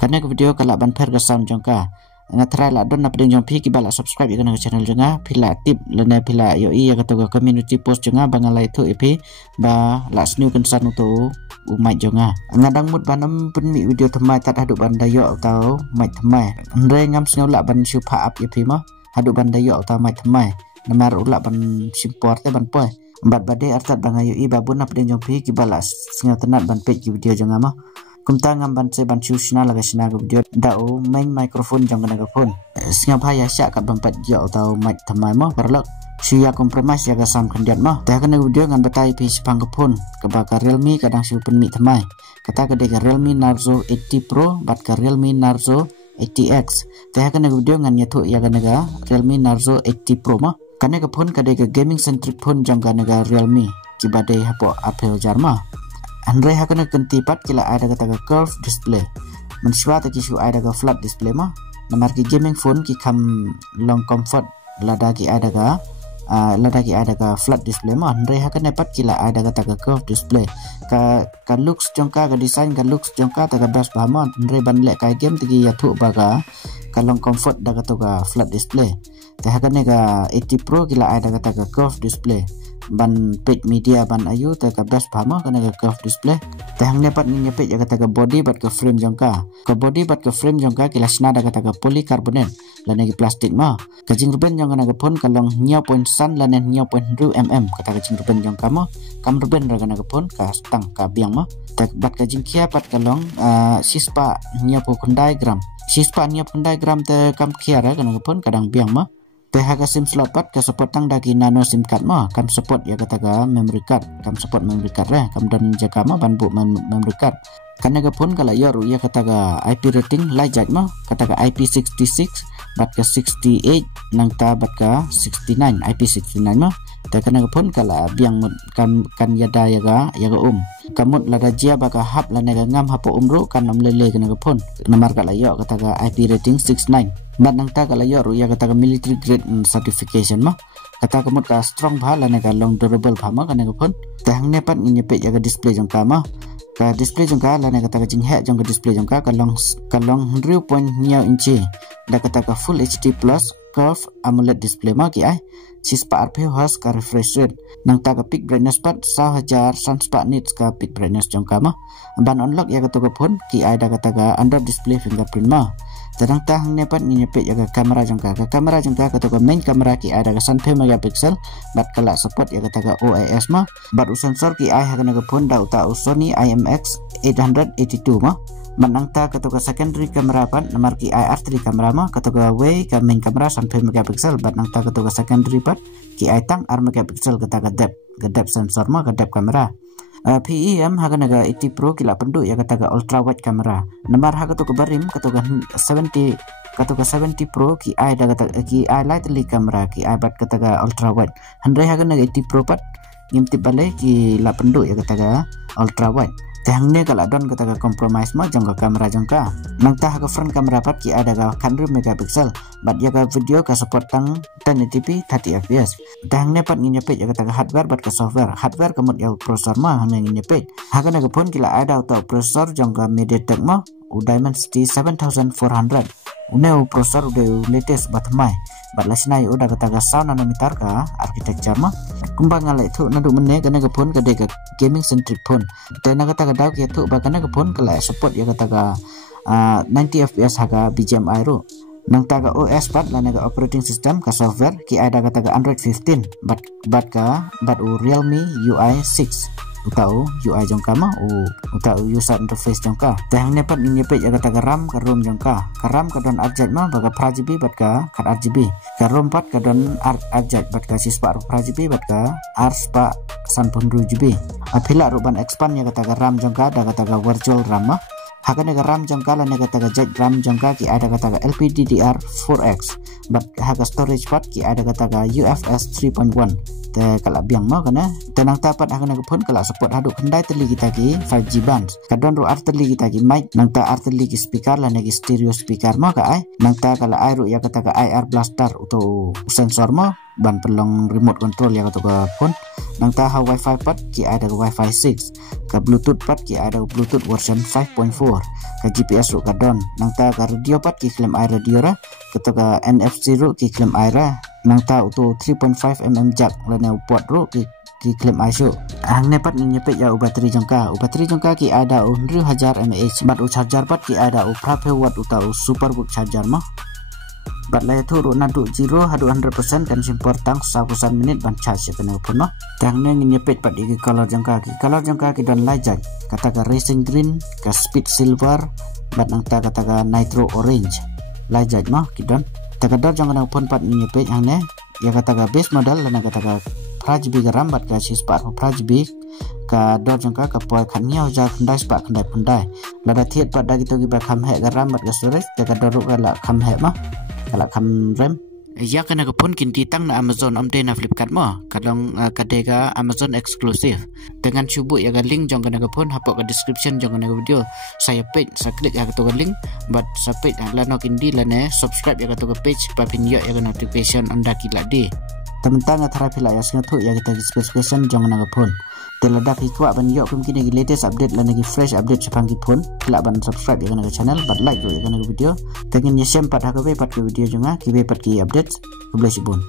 Karena ke video kalau ban per ke sound jongka ngatrai la don napdeng jong pi ki bala subscribe ikana ke channel jonga pila tip lene pila yo iya kata community post jonga bangalai tu ipi ba la snu kan san tu umai jonga ngadang mut banam penmi video temai tat hadu bandayo atau mai temai ndre ngam snu la ban syupa up ipi ma hadu bandayo atau mai temai namar ula ban simpor te ban poy bat bade artat bangayo i babun napdeng jong pi ki bala snu tenat ban page video jonga ma kumta ngam ban se ban chusna laga sina go video dao main microphone jang kana phone singap haya syak kat bampat jo atau mic thamai ma perlok sia compromise ya ga sam kandiat ma ta kana video ngan batai pi sipang ke phone ke baka Realme kadang si pen mi thamai kata ke de Realme Narzo 80 Pro bat ka Realme Narzo 80X ta kana video ngan nyathu ya kana ga Realme Narzo 80 Pro ma kana ke phone ka de gaming centric phone jang kana ga Realme ki bade hapo apel jarma Andre hakana kentipat kila ada kata curve display mensua ta kisu ada ga flat display ma namar ki gaming phone ki kam long comfort lada ki ada ga flat display ma Andre hakana pat kila ada kata curve display ka looks jongka ka design ka looks jongka ta ga bas bahama Andre ban le ka game tigi ya thu baga ka long comfort da ga to ga flat display ta hakana ga 80 Pro kila ada kata curve display ban page media ban ayu ta ka best phama kana ka curve display ta hang nepat ni nyepet ya kata ka body bat ka frame jongka ka body bat ka frame jongka kilasna da kata ka polycarbonate lane ki plastik ma ka jing ruben jong kana ka phone kalong 0.1 lane 0.2 mm kata ka jing ruben jongka ma kam ruben ra kana ka phone ka stang ka biang ma ta bat ka jing kia pat kalong sispa 0.9 gram sispa 0.9 gram ta kam kia ra kana ka phone kadang biang ma PH SIM slot pat ke support tang dagi nano SIM card ma kam support ya kata ga memory card kam support memory card kam dan jaka ma ban bu memory card kana ga pun kala yoru ya kata ga IP rating lajat ma kata ga IP66 bat ke 68 nang ta bat ka 69 IP69 ma ta kana ga pun kala biang kan yada ya ga kamut lada jia baka hap lane ga ngam hapo umru kan nam lele kana ga pun namar kala yo kata ga IP rating 69 bat nang ta kala yoru ya kata ga military grade certification ma kata kamut ka strong bha lane ga long durable bha ma kana ga pun ta hang ne pat ni nyepet ya ga display jong ka ma ka display jong ka lane kata ka jing he jong ka display jong ka kalong 0.9 inci da kata ka full HD plus curve AMOLED display ma ki ai sispa RPHs ka refresh rate nang ta ka peak brightness pat 1000 sunspa nits ka peak brightness jong ka ma ban unlock ya ka to ka phone ki ai da kata ka under display fingerprint ma tadang ta hang nepat ni nyepet ya ka kamera jong ka to ka main kamera ki ai da ka 1 megapixel bat kala support ya kata ka OIS ma bat sensor ki ai ha kana ka phone da uta Sony IMX 882 ma manang ta kata ka secondary kamera pat namar ki IR3 kamera ma kata ka way ka main kamera 1 megapixel bat nang ta kata ka secondary pat ki ai tang 4 megapixel kata ka depth sensor ma ka depth kamera PEM ha kana ga 80 Pro kila pendu ya kata ka ultra wide kamera namar ha kata ka barim kata ka 70 Pro ki ai da kata ki ai lightly kamera ki ai bat kata ka ultra wide handai ha kana 80 Pro pat ngimtip balai ki la pendu ya kata ka ultra wide tang ne kala don kata ka compromise ma jong ka kamera jong ka nang ta ka front kamera pat ki ada ka 100 megapixel bat ya ka video ka support tang 1080p 30 fps tang ne pat nyepet ya kata ka hardware bat ka software kamut ya processor ma hang nyepet ha kana ka phone kila ada auto processor jong ka MediaTek ma Dimensity 7400 uneu processor udah latest bat mai bat lasnai udah kata ka sound nanometer ka architecture ma kumbang ngale thu nadu menne kana ka phone ka de ka gaming centric phone tena kata ka daw ki thu ba kana ka phone kala support ya kata ka 90 fps haga BGMI ro nang ta ka OS pat lana ka operating system ka software ki ada kata ka Android 15 bat Realme UI 6 utau UI jong ka ma utau user interface jong ka tang ne pat ni pet ya kata ka RAM ka ROM jong ka RAM ka don RJ ma baga RGB bat ka RGB ka ROM pat ka don RJ bat ka sispa RGB bat ka spa 1.2GB apila ruban expand ya kata ka RAM jong ka da kata ka virtual RAM ma hakane ka RAM jong ka la ne kata ka jet RAM jong ka ki ada kata ka LPDDR4X bat haga storage pat ki ada kata ka UFS 3.1 te kala biang ma kana tenang tapat hakana ka phone kala support hadu khandai teli kita ki 5G bands kadon ro arteli kita ki mic nang ta arteli ki speaker la ne ki stereo speaker ma ka ai nang ta kala ai ro ya kata ka IR blaster uto sensor ma ban pelong remote control ya kata pun nang ta ha wifi pat ki ada wifi 6 ka bluetooth pat ki ada bluetooth version 5.4 ka GPS ru ka don nang ta ka radio pat ki claim ai radio ra kata ka NFC ru ki claim ai ra nang ta auto 3.5 mm jack lana port ru ki claim ai syu ang ne pat nyepet ya bateri jongka ki ada 1000 mAh bat charger pat ki ada 5 watt utau superbook charger mah bat lai thu ru na du 0 hadu 100% kan simpor tang 1 minit ban charge kena pun no tang ne nyepet pat iki color jongka ki don lajak kata ka racing green ka speed silver bat nang ta kata ka nitro orange lajak mah ki don takador jongka pun pat nyepet ang ne ya kata ka base model lana kata ka prajbi garam bat ka si spark prajbi ka dor jongka ka poi khan nya ja khandai spark khandai lada thiet pat da gitu gi ba kham he garam bat ka storage ka dor ru ka la kham he mah kala kham rem ya kana ka pun kinti tang na Amazon amte na Flipkart mo kalong kadega Amazon exclusive dengan cubu ya ga link jong kana ka pun hapok ka description jong kana video saya page sa klik ya ka link but sa page la nok indi la ne subscribe ya ka page pa pin ya ka notification anda kila di teman-teman thara pila ya sngathu ya kita specification jong na ka pun teledak hikwa ban yo pun kini latest update la nagi fresh update chapang ki pun kila ban subscribe ya kana channel but like ya kana video tengin nyesem pat ha ka pat video jonga ki be pat ki update 12 bun